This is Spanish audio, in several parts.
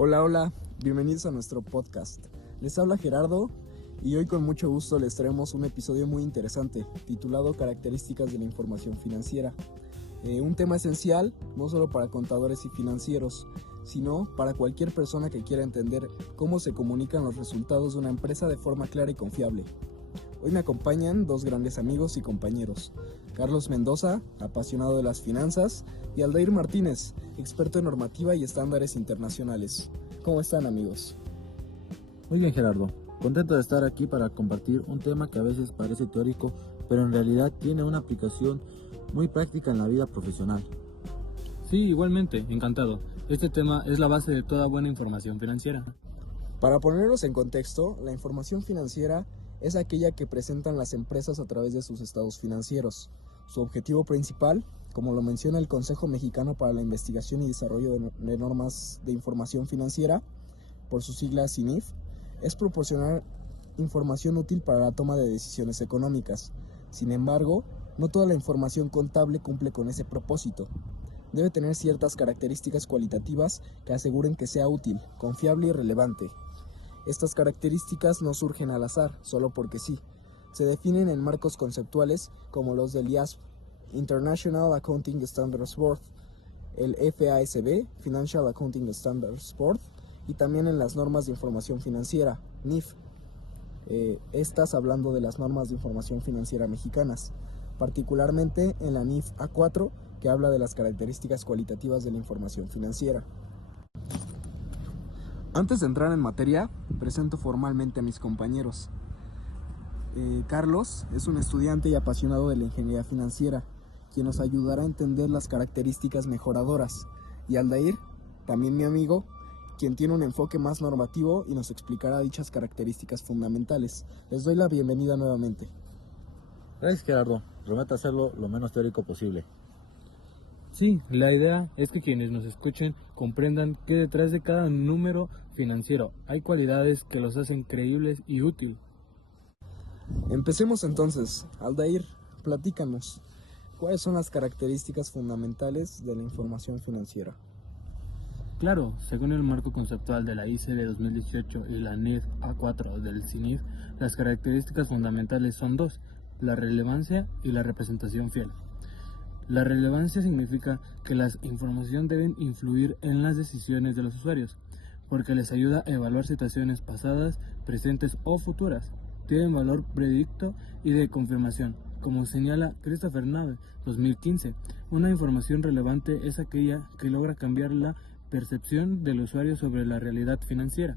Hola, hola, bienvenidos a nuestro podcast. Les habla Gerardo y hoy con mucho gusto les traemos un episodio muy interesante titulado Características de la información financiera. Un tema esencial no solo para contadores y financieros, sino para cualquier persona que quiera entender cómo se comunican los resultados de una empresa de forma clara y confiable. Hoy me acompañan dos grandes amigos y compañeros, Carlos Mendoza, apasionado de las finanzas, y Aldair Martínez, experto en normativa y estándares internacionales. ¿Cómo están, amigos? Muy bien, Gerardo. Contento de estar aquí para compartir un tema que a veces parece teórico, pero en realidad tiene una aplicación muy práctica en la vida profesional. Sí, igualmente, encantado. Este tema es la base de toda buena información financiera. Para ponernos en contexto, la información financiera es aquella que presentan las empresas a través de sus estados financieros. Su objetivo principal, como lo menciona el Consejo Mexicano para la Investigación y Desarrollo de Normas de Información Financiera, por sus siglas CINIF, es proporcionar información útil para la toma de decisiones económicas. Sin embargo, no toda la información contable cumple con ese propósito. Debe tener ciertas características cualitativas que aseguren que sea útil, confiable y relevante. Estas características no surgen al azar, solo porque sí. Se definen en marcos conceptuales como los del IASB, International Accounting Standards Board, el FASB, Financial Accounting Standards Board, y también en las normas de información financiera, NIF. Estas hablando de las normas de información financiera mexicanas, particularmente en la NIF A4, que habla de las características cualitativas de la información financiera. Antes de entrar en materia, presento formalmente a mis compañeros. Carlos es un estudiante y apasionado de la ingeniería financiera, quien nos ayudará a entender las características mejoradoras. Y Aldair, también mi amigo, quien tiene un enfoque más normativo y nos explicará dichas características fundamentales. Les doy la bienvenida nuevamente. Gracias, Gerardo. Prometo hacerlo lo menos teórico posible. Sí, la idea es que quienes nos escuchen comprendan que detrás de cada número financiero hay cualidades que los hacen creíbles y útiles. Empecemos entonces. Aldair, platícanos. ¿Cuáles son las características fundamentales de la información financiera? Claro, según el marco conceptual de la ICE de 2018 y la NIF A4 del CINIF, las características fundamentales son dos: la relevancia y la representación fiel. La relevancia significa que la información debe influir en las decisiones de los usuarios, porque les ayuda a evaluar situaciones pasadas, presentes o futuras. Tienen valor predicto y de confirmación. Como señala Christopher Nave, 2015, una información relevante es aquella que logra cambiar la percepción del usuario sobre la realidad financiera.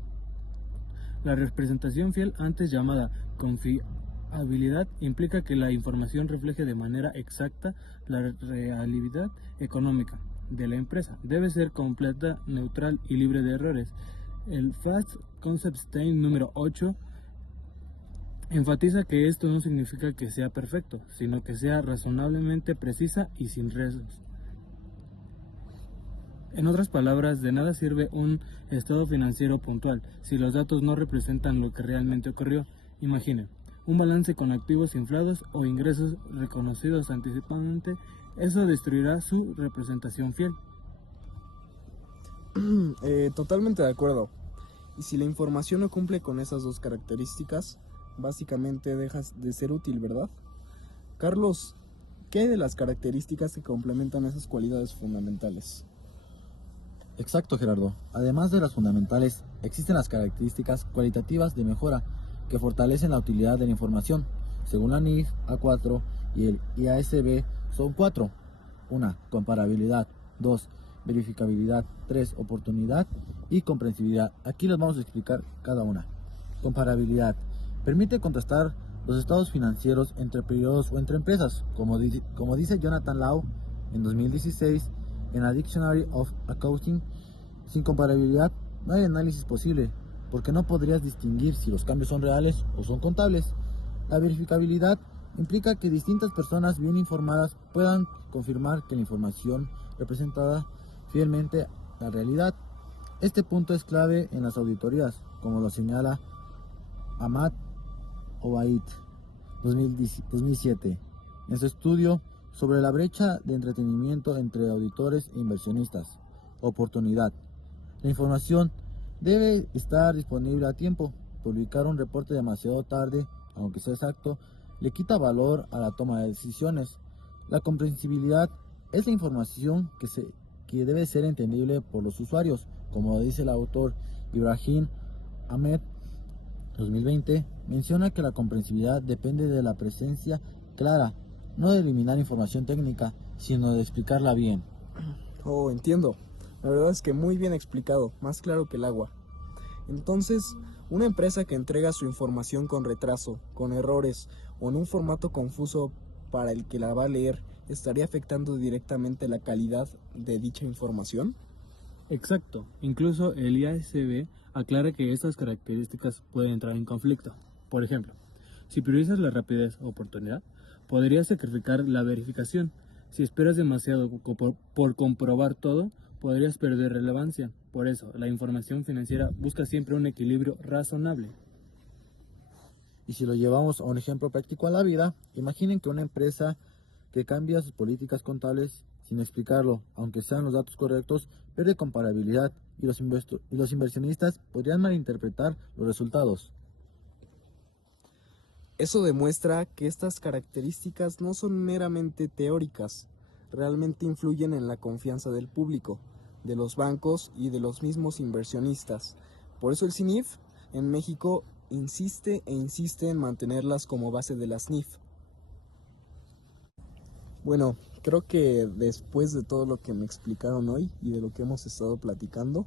La representación fiel, antes llamada confiabilidad, implica que la información refleje de manera exacta la realidad económica de la empresa. Debe ser completa, neutral y libre de errores. El Fast Concept Stain número 8 enfatiza que esto no significa que sea perfecto, sino que sea razonablemente precisa y sin riesgos. En otras palabras, de nada sirve un estado financiero puntual si los datos no representan lo que realmente ocurrió. Imaginen, un balance con activos inflados o ingresos reconocidos anticipadamente. Eso destruirá su representación fiel. Totalmente de acuerdo. Y si la información no cumple con esas dos características, básicamente dejas de ser útil, ¿verdad? Carlos, ¿qué hay de las características que complementan esas cualidades fundamentales? Exacto, Gerardo. Además de las fundamentales, existen las características cualitativas de mejora que fortalecen la utilidad de la información. Según la NIF A4 y el IASB, son 4. 1. Comparabilidad. 2. Verificabilidad. 3. Oportunidad y comprensibilidad. Aquí les vamos a explicar cada una. Comparabilidad. Permite contrastar los estados financieros entre periodos o entre empresas, como dice Jonathan Lau en 2016 en la Dictionary of Accounting. Sin comparabilidad no hay análisis posible, porque no podrías distinguir si los cambios son reales o son contables. La verificabilidad implica que distintas personas bien informadas puedan confirmar que la información representada fielmente la realidad. Este punto es clave en las auditorías, como lo señala Ahmad Obaid 2007 en su estudio sobre la brecha de entretenimiento entre auditores e inversionistas. Oportunidad. La información Debe estar disponible a tiempo. Publicar un reporte demasiado tarde, aunque sea exacto, le quita valor a la toma de decisiones. La comprensibilidad es la información que debe ser entendible por los usuarios, como dice el autor Ibrahim Ahmed 2020, menciona que la comprensibilidad depende de la presencia clara, no de eliminar información técnica, sino de explicarla bien. Oh, entiendo. La verdad es que muy bien explicado, más claro que el agua. Entonces, una empresa que entrega su información con retraso, con errores o en un formato confuso para el que la va a leer, ¿estaría afectando directamente la calidad de dicha información? Exacto, incluso el IASB aclara que estas características pueden entrar en conflicto. Por ejemplo, si priorizas la rapidez o oportunidad, podrías sacrificar la verificación. Si esperas demasiado por comprobar todo, podrías perder relevancia. Por eso, la información financiera busca siempre un equilibrio razonable. Y si lo llevamos a un ejemplo práctico a la vida, imaginen que una empresa que cambia sus políticas contables sin explicarlo, aunque sean los datos correctos, pierde comparabilidad y los inversionistas podrían malinterpretar los resultados. Eso demuestra que estas características no son meramente teóricas, realmente influyen en la confianza del público, de los bancos y de los mismos inversionistas. Por eso el CINIF en México insiste en mantenerlas como base de las NIF. Bueno, creo que después de todo lo que me explicaron hoy y de lo que hemos estado platicando,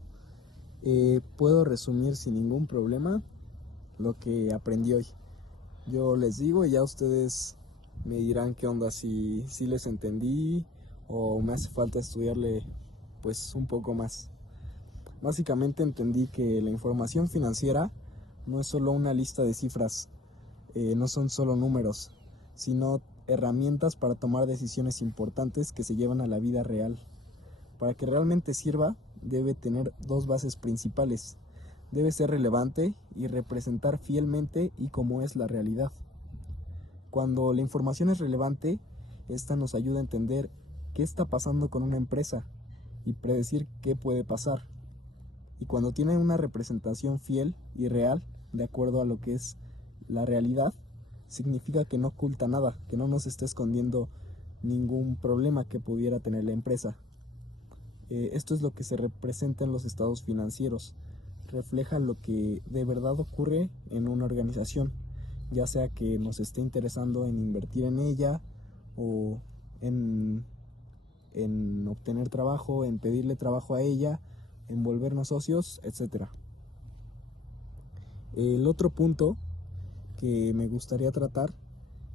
puedo resumir sin ningún problema lo que aprendí hoy. Yo les digo y ya ustedes me dirán qué onda, si les entendí o me hace falta estudiarle pues un poco más. Básicamente entendí que la información financiera no es solo una lista de cifras, no son solo números, sino herramientas para tomar decisiones importantes que se llevan a la vida real. Para que realmente sirva, debe tener dos bases principales. Debe ser relevante y representar fielmente y como es la realidad. Cuando la información es relevante, esta nos ayuda a entender qué está pasando con una empresa y predecir qué puede pasar. Y cuando tiene una representación fiel y real, de acuerdo a lo que es la realidad, significa que no oculta nada, que no nos está escondiendo ningún problema que pudiera tener la empresa. Esto es lo que se representa en los estados financieros. Refleja lo que de verdad ocurre en una organización, ya sea que nos esté interesando en invertir en ella o en obtener trabajo, en pedirle trabajo a ella, en volvernos socios, etc. El otro punto que me gustaría tratar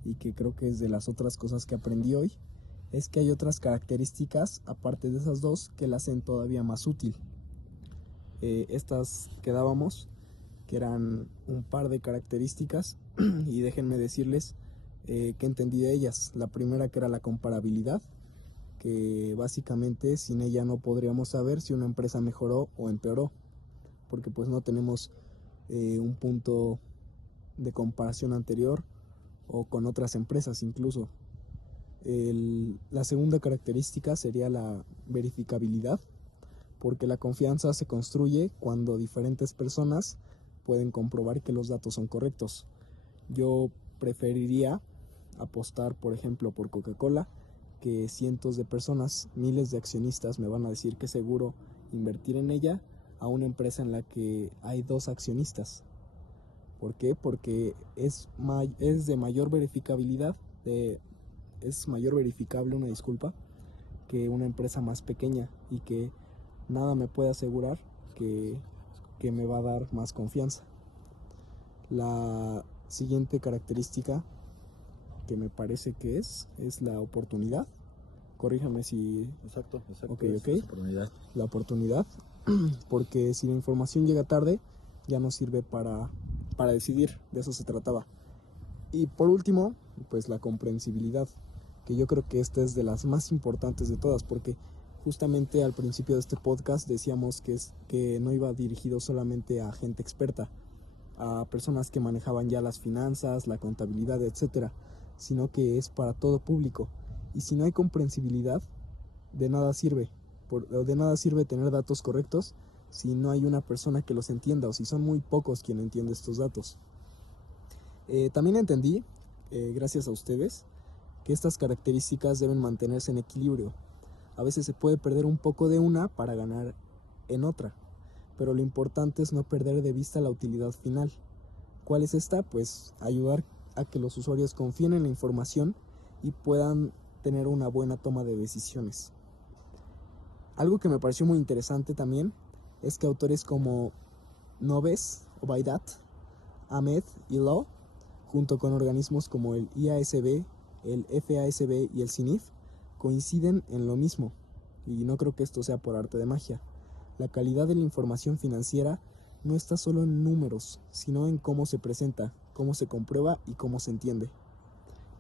y que creo que es de las otras cosas que aprendí hoy es que hay otras características aparte de esas dos que la hacen todavía más útil. Estas que dábamos, que eran un par de características y déjenme decirles que entendí de ellas. La primera, que era la comparabilidad, que básicamente sin ella no podríamos saber si una empresa mejoró o empeoró, porque pues no tenemos un punto de comparación anterior o con otras empresas incluso. La segunda característica sería la verificabilidad, porque la confianza se construye cuando diferentes personas pueden comprobar que los datos son correctos. Yo preferiría apostar, por ejemplo, por Coca-Cola, que cientos de personas, miles de accionistas me van a decir que es seguro invertir en ella, a una empresa en la que hay dos accionistas. ¿Por qué? Porque es de mayor verificabilidad, es mayor verificable, que una empresa más pequeña, y que nada me puede asegurar que me va a dar más confianza. La siguiente característica que me parece que es la oportunidad. Corríjame si... Exacto. Ok. Oportunidad. La oportunidad, porque si la información llega tarde, ya no sirve para decidir, de eso se trataba. Y por último, pues la comprensibilidad, que yo creo que esta es de las más importantes de todas, porque justamente al principio de este podcast decíamos que no iba dirigido solamente a gente experta, a personas que manejaban ya las finanzas, la contabilidad, etcétera, sino que es para todo público. Y si no hay comprensibilidad, de nada sirve tener datos correctos si no hay una persona que los entienda o si son muy pocos quien entiende estos datos. También entendí, gracias a ustedes, que estas características deben mantenerse en equilibrio. A veces se puede perder un poco de una para ganar en otra, pero lo importante es no perder de vista la utilidad final. ¿Cuál es esta? Pues ayudar a que los usuarios confíen en la información y puedan tener una buena toma de decisiones. Algo que me pareció muy interesante también es que autores como Nobes, Obaidat, Ahmed y Law, junto con organismos como el IASB, el FASB y el CINIF, coinciden en lo mismo, y no creo que esto sea por arte de magia. La calidad de la información financiera no está solo en números, sino en cómo se presenta, cómo se comprueba y cómo se entiende.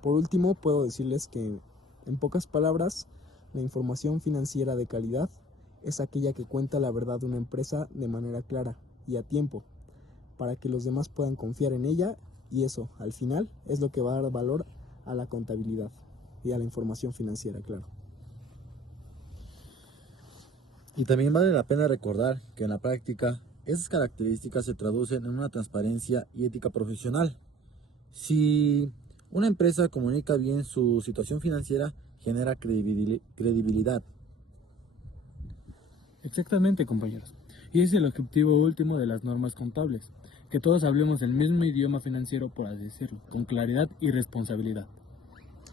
Por último, puedo decirles que, en pocas palabras, la información financiera de calidad es aquella que cuenta la verdad de una empresa de manera clara y a tiempo, para que los demás puedan confiar en ella, y eso, al final, es lo que va a dar valor a la contabilidad y a la información financiera, claro. Y también vale la pena recordar que en la práctica esas características se traducen en una transparencia y ética profesional. Si una empresa comunica bien su situación financiera, genera credibilidad. Exactamente, compañeros. Y ese es el objetivo último de las normas contables, que todos hablemos el mismo idioma financiero, por así decirlo, con claridad y responsabilidad.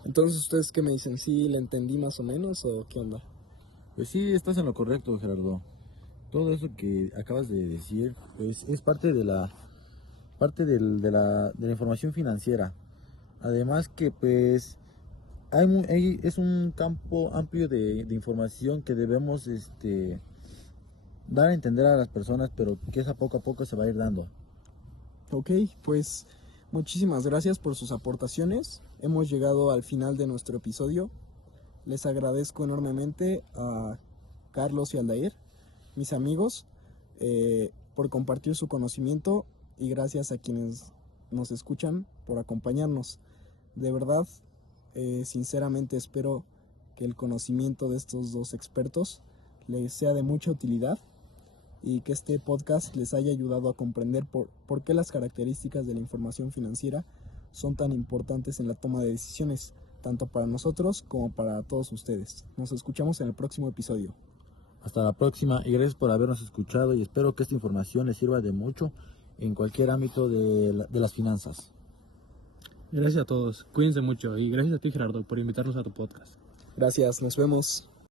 Entonces, ¿ustedes qué me dicen? ¿Sí le entendí más o menos o qué onda? Pues sí, estás en lo correcto, Gerardo. Todo eso que acabas de decir, pues es parte de la información financiera. Además que pues es un campo amplio de información que debemos dar a entender a las personas, pero que esa poco a poco se va a ir dando. Ok, pues muchísimas gracias por sus aportaciones. Hemos llegado al final de nuestro episodio. Les agradezco enormemente a Carlos y Aldair, mis amigos, por compartir su conocimiento, y gracias a quienes nos escuchan por acompañarnos. De verdad, sinceramente espero que el conocimiento de estos dos expertos les sea de mucha utilidad y que este podcast les haya ayudado a comprender por qué las características de la información financiera son tan importantes en la toma de decisiones, tanto para nosotros como para todos ustedes. Nos escuchamos en el próximo episodio. Hasta la próxima y gracias por habernos escuchado, y espero que esta información les sirva de mucho en cualquier ámbito de las finanzas. Gracias a todos, cuídense mucho y gracias a ti, Gerardo, por invitarnos a tu podcast. Gracias, nos vemos.